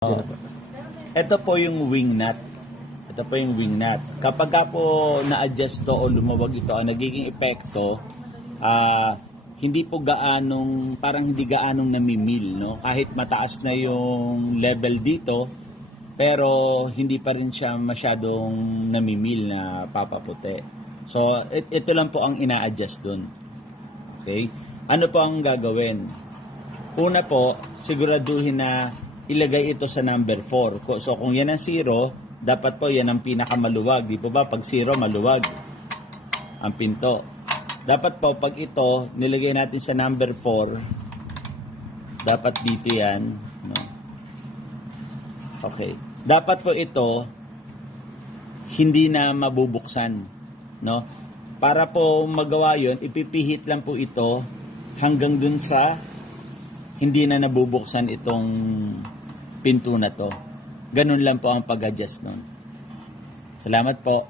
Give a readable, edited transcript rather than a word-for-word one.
Oh. Ito po yung wing nut. Ito po yung wing nut. Kapag po na-adjust to o lumawag ito, ang nagiging epekto, hindi po parang hindi gaanong namimil, no? Kahit mataas na yung level dito, pero hindi pa rin siya masyadong namimil na papaputi. So, ito lang po ang ina-adjust dun. Okay? Ano po ang gagawin? Una po, siguraduhin na ilagay ito sa number 4. So kung yan ang 0, dapat po yan ang pinakamaluwag. Di po ba? Pag 0, maluwag ang pinto. Dapat po pag ito, nilagay natin sa number 4, dapat dito yan. No? Okay. Dapat po ito, hindi na mabubuksan. No? Para po magawa yun, ipipihit lang po ito hanggang dun sa hindi na nabubuksan itong pinto na to. Ganun lang po ang pag-adjust nun. Salamat po.